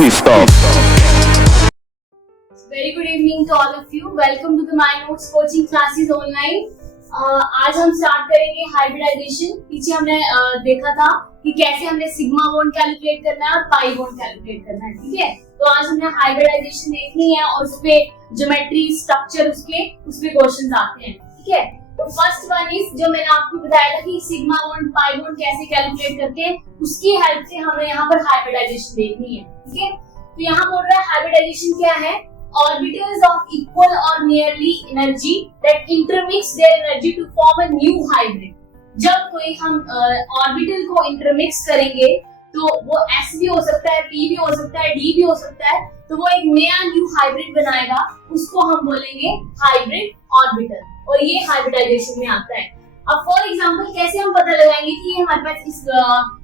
freestyle. Very good evening to all of you. Welcome to the My Notes coaching classes online. आज हम start करेंगे hybridisation. पीछे हमने देखा था कि कैसे हमने सिग्मा बॉन्ड कैलकुलेट करना है और पाई बॉन्ड कैलकुलेट करना है, ठीक है। तो आज हमने हाइब्रिडाइजेशन देखनी है और उसपे ज्योमेट्री स्ट्रक्चर उसपे क्वेश्चंस आते हैं, ठीक है। तो फर्स्ट वन इज जो मैंने आपको बताया था कि सिग्मा बॉन्ड पाई बॉन्ड कैसे कैलकुलेट करते हैं, उसकी हेल्प से हमें यहाँ पर हाइब्रिडाइजेशन देखनी है, ठीक है। तो यहाँ बोल रहा है हाइब्रिडाइजेशन क्या है, orbitals of equal or nearly energy that intermix their energy to form a new hybrid। जब कोई हम ऑर्बिटल को इंटरमिक्स करेंगे तो वो s भी हो सकता है, p भी हो सकता है, d भी हो सकता है, तो वो एक नया न्यू हाइब्रिड बनाएगा, उसको हम बोलेंगे हाइब्रिड ऑर्बिटल, और ये हाइब्रिडाइजेशन में आता है। अब फॉर एग्जांपल कैसे हम पता लगाएंगे कि हमारे पास इस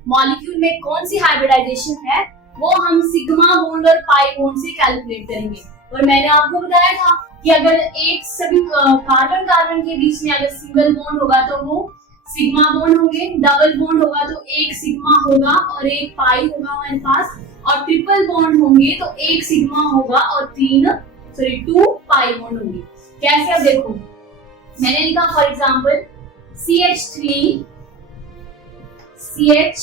मॉलिक्यूल में कौन सी हाइब्रिडाइजेशन है, वो हम सिग्मा बॉन्ड और पाई बॉन्ड से कैलकुलेट करेंगे। और मैंने आपको बताया था कि अगर एक सभी कार्बन कार्बन के बीच में अगर सिंगल बॉन्ड होगा तो वो सिग्मा बॉन्ड होंगे, डबल बॉन्ड होगा तो एक सिग्मा होगा और एक पाई होगा हमारे पास, और ट्रिपल बॉन्ड होंगे तो एक सिग्मा होगा और टू पाई बॉन्ड होंगे। कैसे, अब देखो मैंने लिखा for example CH3 CH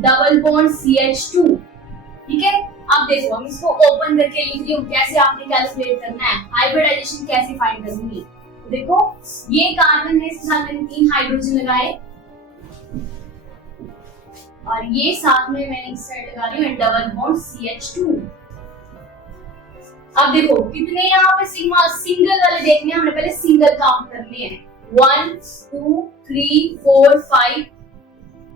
double bond CH2, ठीक है। अब देखो हम इसको ओपन करके लिख रही हूँ, कैसे आपने कैलकुलेट करना है, हाइब्रिडाइजेशन कैसे फाइंड करूंगी। तो देखो ये कार्बन है, इसके साथ मैंने 3 हाइड्रोजन लगाए, और ये साथ में मैंने इस साइड लगा रही हूँ डबल बॉन्ड CH2। अब देखो कितने यहाँ पे सिग्मा सिंगल वाले देखने हैं, हमने पहले सिंगल काउंट करने हैं, 1 2 3 4 5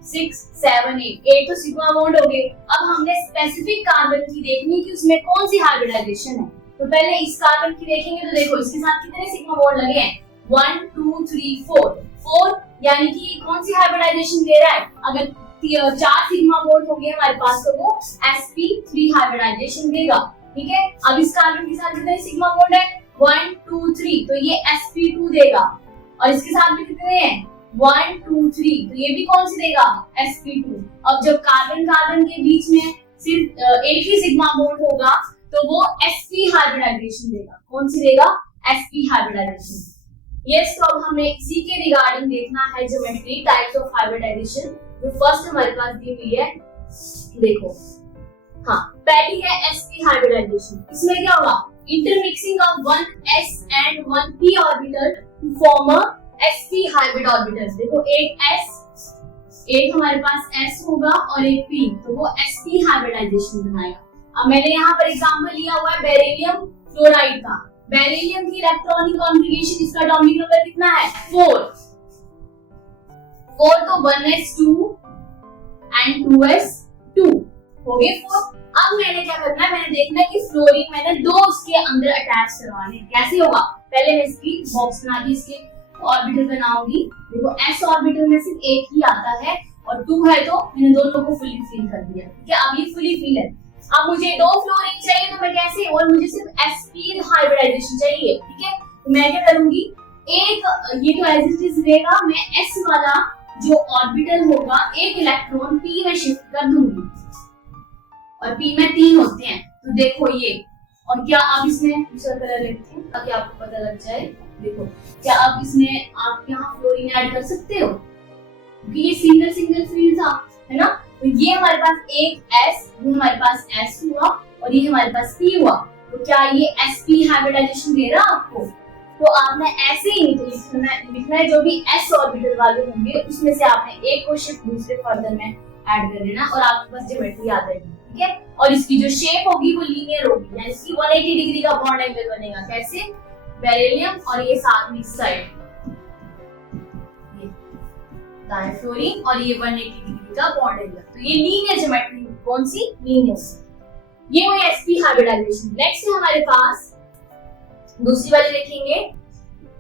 6 7 8 तो सिग्मा बॉन्ड हो गए। अब हमने स्पेसिफिक कार्बन की देखनी है कि उसमें कौन सी हाइब्रिडाइजेशन है। तो पहले इस कार्बन की देखेंगे, तो देखो इसके साथ कितने सिग्मा बॉन्ड लगे हैं, 1 2 3 4 यानी कि कौन सी हाइब्रिडाइजेशन दे रहा है। अगर 4 सिग्मा बॉन्ड हो गए हमारे पास तो वो sp3 हाइब्रिडाइजेशन देगा, ठीक है। अब इस कार्बन के साथ कितने सिग्मा बॉन्ड है, 1 2 3 तो ये sp2 देगा, और इसके साथ भी कितने हैं 1 2 3 तो ये भी कौन सी देगा, sp2। अब जब कार्बन कार्बन के बीच में सिर्फ एक ही सिग्मा बॉन्ड होगा तो वो sp हाइब्रिडाइजेशन देगा, कौन सी देगा, sp हाइब्रिडाइजेशन। यस, तो अब हमें इसी के रिगार्डिंग देखना है ज्योमेट्री टाइप्स ऑफ हाइब्रिडाइजेशन, जो फर्स्ट हमारे पास दी हुई है। देखो हाँ, पहली है sp हाइब्रिडाइजेशन। इसमें क्या होगा, intermixing of 1s and 1p orbital to form a sp hybrid orbitals. देखो एक हमारे पास s होगा और एक p, तो वो sp हाइब्रिडाइजेशन बनाएगा। अब मैंने यहाँ पर एग्जांपल लिया हुआ है बेरिलियम फ्लोराइड का। बेरिलियम की इलेक्ट्रॉनिक कॉन्फ़िगरेशन, इसका एटॉमिक नंबर कितना है, 4 तो 1s2 and 2s2 हो गए 4। अब मैंने क्या करना है, मैंने देखना है कि फ्लोरीन मैंने 2 उसके अंदर अटैच करवाने। कैसे होगा, पहले मैं इसकी बॉक्स बना दी, इसके ऑर्बिटल बनाऊंगी। देखो s ऑर्बिटल में सिर्फ एक ही आता है और 2 है, तो मैंने दोनों को फुली फिल कर दिया, ठीक है। अब ये फुली फिल है। अब मुझे 2 फ्लोरीन चाहिए तो मैं कैसे, और मुझे सिर्फ sp हाइब्रिडाइजेशन चाहिए, ठीक है। तो मैं क्या करूंगी, एक ये तो एज इट इज रहेगा, मैं s वाला जो ऑर्बिटल होगा एक इलेक्ट्रॉन p में शिफ्ट कर दूंगी, और p में 3 होते हैं, तो देखो ये। और क्या आप इसमें दूसरा कलर लेते हैं ताकि आपको पता लग जाए। देखो क्या आप इसमें आप यहाँ फ्लोरीन ऐड कर सकते हो, क्योंकि ये सिंगल फील्ड था, है ना। तो ये हमारे पास एक s, ये हमारे पास s हुआ, और ये हमारे पास p हुआ, तो क्या ये sp हाइब्रिडाइजेशन दे रहा आपको। तो आपने ऐसे ही लिखना है, जो भी s ऑर्बिटल वाले होंगे उसमें से आपने एक को शिफ्ट दूसरे फर्दर में ऐड कर देना, और आपके पास ज्योमेट्री आ जाएगी, ठीक है। और इसकी जो शेप होगी वो लीनियर होगी, यानी इसकी 180 डिग्री का बॉन्ड एंगल बनेगा। कैसे, बेरिलियम और ये साथ में इस साइड ये फ्लोरीन और ये 180 डिग्री का बॉन्ड एंगल, तो ये लीनियर ज्योमेट्री, कौन सी, लीनियर। ये हुई sp हाइब्रिडाइजेशन। नेक्स्ट है हमारे पास दूसरी वाली देखेंगे,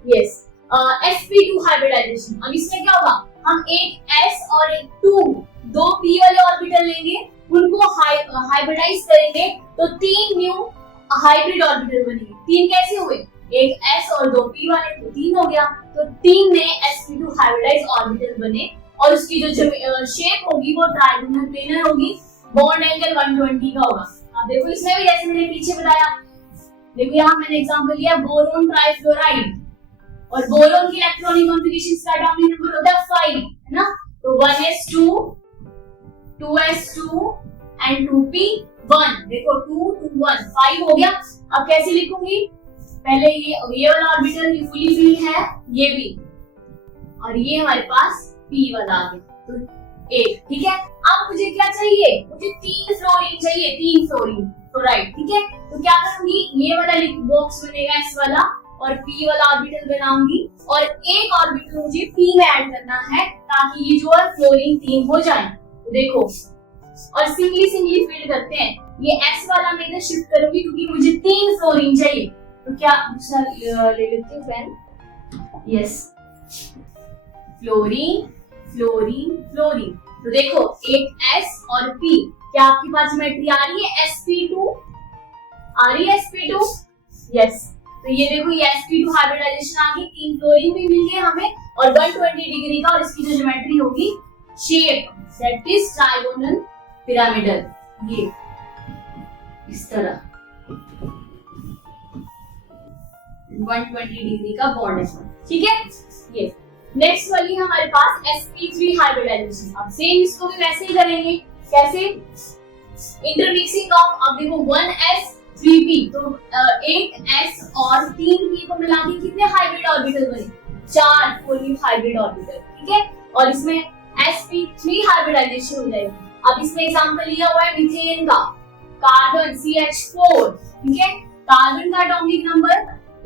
यस sp2 हाइब्रिडाइजेशन। अब इसमें क्या होगा, हम एक s और एक 2 p वाले ऑर्बिटल लेंगे, उनको हाइब्रिडाइज करेंगे तो 3 न्यू हाइब्रिड ऑर्बिटल बनेंगे। 3 कैसे हुए, एक s और 2 p वाले, तो 3 हो गया, तो 3 नए sp2 हाइब्रिडाइज ऑर्बिटल बने, और उसकी जो शेप होगी वो ट्रायंगुलर प्लेनर होगी, बॉन्ड एंगल 120 का होगा। अब देखो इसमें भी जैसे मैंने पीछे बताया, देखो यहाँ मैंने एग्जांपल लिया बोरोन ट्राइफ्लोराइड, और बोरोन की इलेक्ट्रॉनिक कॉन्फ़िगरेशन का एटॉमिक नंबर होता है 5, है ना। तो 1s2 2s2 एंड 2p1, देखो 2 2 1 5 हो गया। अब कैसे लिखूंगी, पहले ये वाला ऑर्बिटल ये फुली फिल्ड है, ये भी, और ये हमारे पास p वाला आ गया, तो 1, ठीक है। अब मुझे क्या चाहिए, मुझे 3 फ्लोरीन चाहिए, 3 फ्लोरीन क्लोराइड, ठीक है। तो क्या करूंगी, ये वाला बॉक्स बनेगा इस वाला, और p वाला ऑर्बिटल बनाऊंगी, और एक ऑर्बिटल मुझे p में ऐड करना है ताकि ये जो है फ्लोरीन 3 हो जाए। तो देखो, और सिंगली फिल करते हैं, ये s वाला मैं इधर शिफ्ट करूंगी क्योंकि मुझे 3 फ्लोरीन चाहिए। तो क्या दूसरा ले लेते हैं pen, yes, fluorine fluorine fluorine. तो देखो एक S और P, क्या आपके पास ज्योमेट्री आ रही है, sp2 आ रही है, sp2, यस। तो ये देखो ये sp2 हाइब्रिडाइजेशन आ गई, 3 फ्लोरीन भी मिल गए हमें, और 120 डिग्री का, और इसकी जो ज्योमेट्री होगी shape that is trigonal pyramidal, ये इस तरह 120 डिग्री का बॉन्ड है, ठीक है। ये नेक्स्ट वाली है हमारे पास sp3 हाइब्रिडाइजेशन। अब सेम इसको भी वैसे ही करेंगे, कैसे, इंटरमिक्सिंग ऑफ, अब देखो 1s 3p, तो एक s और 3p को मिला के कितने हाइब्रिड ऑर्बिटल बने, 4 फुली हाइब्रिड ऑर्बिटल, ठीक है। और इसमें sp3 हाइब्रिडाइजेशन हो जाएगी। अब इसमें एग्जांपल लिया हुआ है मीथेन का, कार्बन CH4, ठीक है, कार्बन का एटॉमिक नंबर,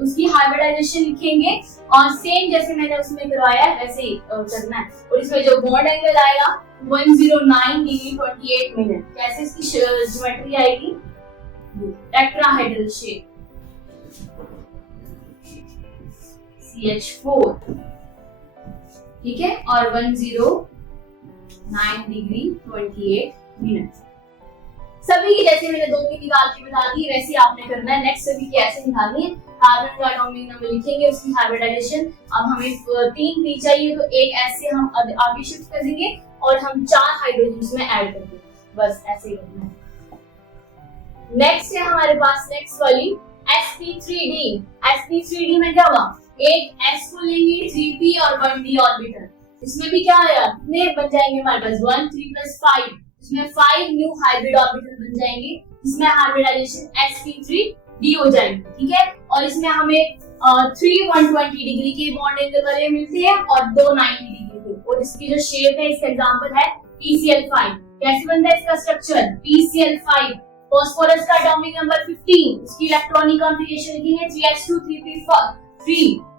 उसकी हाइब्रिडाइजेशन लिखेंगे, और सेम जैसे मैंने उसमें करवाया है वैसे ही करना है। और इसमें जो बॉन्ड एंगल आएगा 109 डिग्री 28 मिनट, कैसे इसकी ज्योमेट्री आएगी, टेट्राहेड्रल शेप, CH4, ठीक है, और 109 डिग्री 28 मिनट। सभी की जैसे मैंने 2 की निकाल के बता दी वैसे आपने करना है। नेक्स्ट सभी की ऐसे निकालनी है, कार्बन का एटॉमिक नंबर लिखेंगे, उसकी हाइब्रिडाइजेशन। अब हमें 3 p चाहिए, तो एक S से हम आगे शिफ्ट कर देंगे, और हम 4 हाइड्रोजन इसमें ऐड कर देंगे, बस ऐसे ही करना है। नेक्स्ट है हमारे पास नेक्स्ट वाली sp3d। sp3d में क्या होगा, एक S को लेंगे, 3p और 1d ऑर्बिटल, इसमें भी क्या आया, कितने बन जाएंगे हमारे पास, 1 3 + 5, इसमें 5 न्यू हाइब्रिड ऑर्बिटल बन जाएंगे, इसमें हाइब्रिडाइजेशन sp3d हो जाएगी, ठीक है। और इसमें हमें 3 120 डिग्री के बॉन्ड एंगल वाले मिलते हैं, और 2 90 डिग्री के, और इसकी जो शेप है, इसका एग्जांपल है PCl5। कैसे बनता है इसका स्ट्रक्चर, PCl5, फास्फोरस का एटॉमिक नंबर 15, उसकी इलेक्ट्रॉनिक कॉन्फ़िगरेशन लिखेंगे 3s2 3p3,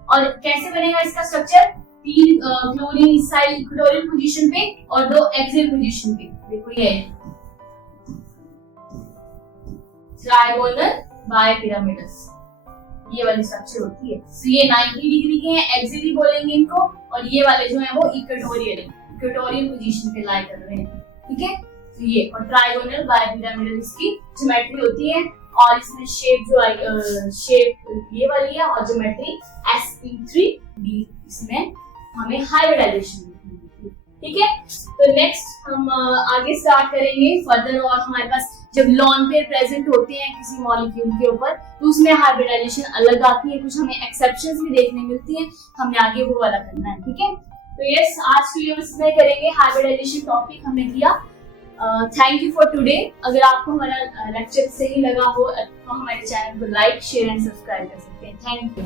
और कैसे बनेगा इसका स्ट्रक्चर, 3 क्लोरीन इस साइड इक्वेटोरियल पोजीशन पे और 2 एक्सियल पोजीशन पे, देखो ये ट्राइगोनल बाइपिरामिडल, ये वाली स्ट्रक्चर होती है। तो ये 90 डिग्री के हैं, एक्सियली बोलेंगे इनको, और ये वाले जो है वो इक्वेटोरियल पोजीशन पे लाई कर रहे हैं, ठीक है। तो ये और ट्राइगोनल बाइपिरामिडल इसकी ज्योमेट्री होती है, और इसमें शेप जो शेप ये वाली है, और ज्योमेट्री sp3d, इसमें हमें हाइब्रिडाइजेशन लिखनी है, ठीक है। तो नेक्स्ट हम आगे स्टार्ट करेंगे फर्दर, और हमारे पास जब लॉन पेयर प्रेजेंट होते हैं किसी मॉलिक्यूल के ऊपर, तो उसमें हाइब्रिडाइजेशन अलग आती है, कुछ हमें एक्सेप्शंस भी देखने मिलती हैं, हमने आगे वो वाला करना है, ठीक है। तो यस, आज के लिए इसमें करेंगे हाइब्रिडाइजेशन टॉपिक हमने किया। Thank you for today. अगर आपको हमारा लेक्चर सही लगा हो तो हमारे चैनल को लाइक शेयर एंड सब्सक्राइब कर सकते हैं। Thank you.